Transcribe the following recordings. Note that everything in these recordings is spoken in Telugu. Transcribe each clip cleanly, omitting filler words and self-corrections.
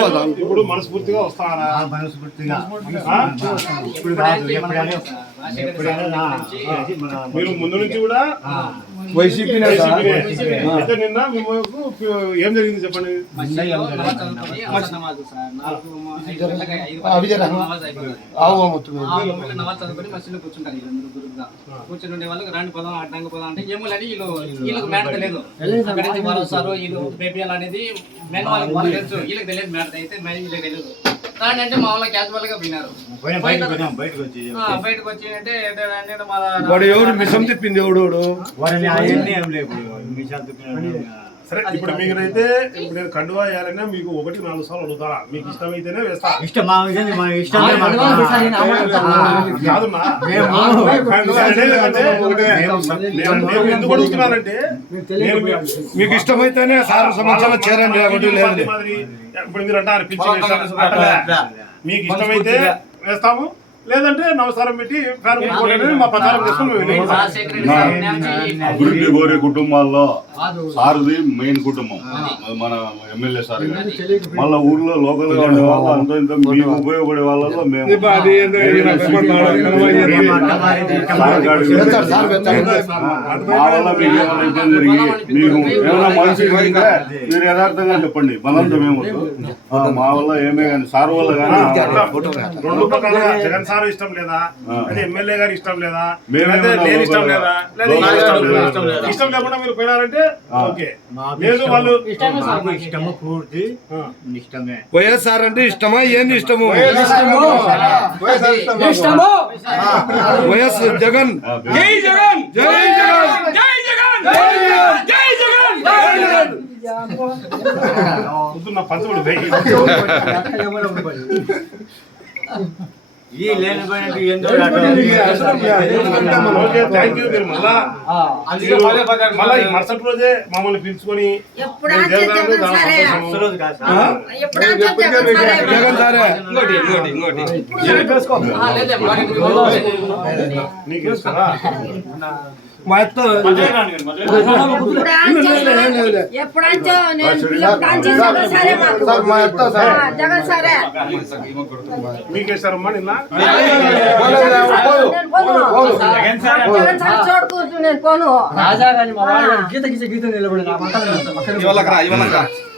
ఇప్పుడు మనస్ఫూర్తిగా వస్తారా? మీరు ముందు నుంచి కూడా వైసీపీ అయితే నిన్న మేము ఏం జరిగింది చెప్పండి. కూర్చుని వాళ్ళకి రెండు పదం అడ్డంగా పదం అంటే ఏమో అని వీళ్ళకి మేట తెలియదు. అక్కడి నుంచి వాళ్ళు వస్తారు, వీళ్ళు పేపీఎల్ అనేది మెయిన్ వాళ్ళకి తెలుసు, వీళ్ళకి తెలియదు మేట అయితే వీళ్ళకి తెలియదు. కానీ అంటే మా వాళ్ళకి క్యాజువల్ గా పోయినారు. బయటకు వచ్చి అంటే ఎవరు మిసం తిప్పింది ఎవడు సరే. ఇప్పుడు మీరైతే ఇప్పుడు నేను కండువా వేయాలన్నా మీకు 1-4 సార్లు అడుగుతా, మీకు ఇష్టమైతేనే వేస్తా. ఎందుకు అడుగుతున్నానంటే మీకు ఇష్టమైతేనే సార్ సంవత్సరాలు చేరండి. ఇప్పుడు మీరు అంటారు మీకు ఇష్టమైతే వేస్తాము, లేదంటే నమస్కారం పెట్టి మా ప్రచారం చేసుకుని అభివృద్ధి కోరే కుటుంబాల్లో సార్ది మెయిన్ కుటుంబం మన ఎమ్మెల్యే సార్. మళ్ళా ఊర్లో లోకల్ గా ఉండే వాళ్ళు అంత ఇంత మీకు ఉపయోగపడే వాళ్ళలో మేము మా వల్ల మీకు ఏమైనా ఇబ్బంది జరిగి మీకు ఏమైనా మనిషి మీరు యథార్థంగా చెప్పండి. బలంతం ఏమవుతుంది మా వల్ల ఏమే కానీ సార్ వల్ల కానీ రెండు పక్కన జగన్ సార్ ఇష్టం లేదా, అంటే ఎమ్మెల్యే గారు ఇష్టం లేదా, నేను ఇష్టం లేదా, ఇష్టం లేకుండా మీరు పోయినారంటే ఓకే. లేదు వాళ్ళు వైఎస్ఆర్ అంటే ఇష్టమా? ఏంది ఇష్టము? వైఎస్ జగన్, జై జగన్, జై జగన్, జై జగన్, జై జగన్, జై జగన్. పంచముడు మరుసటి రోజే మమ్మల్ని పిలుచుకొని మీకేస్తారమ్మా నిన్న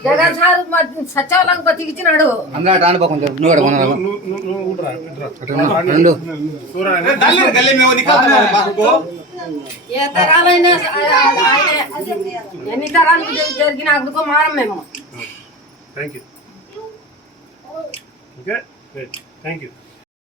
జగన్ సార్ సచివాలయం తిగిచ్చినాడు. ఏ తరాలైనా ఎన్ని తరాలు జరిగిన అందుకో మారం మేము. Thank you. Okay, thank you.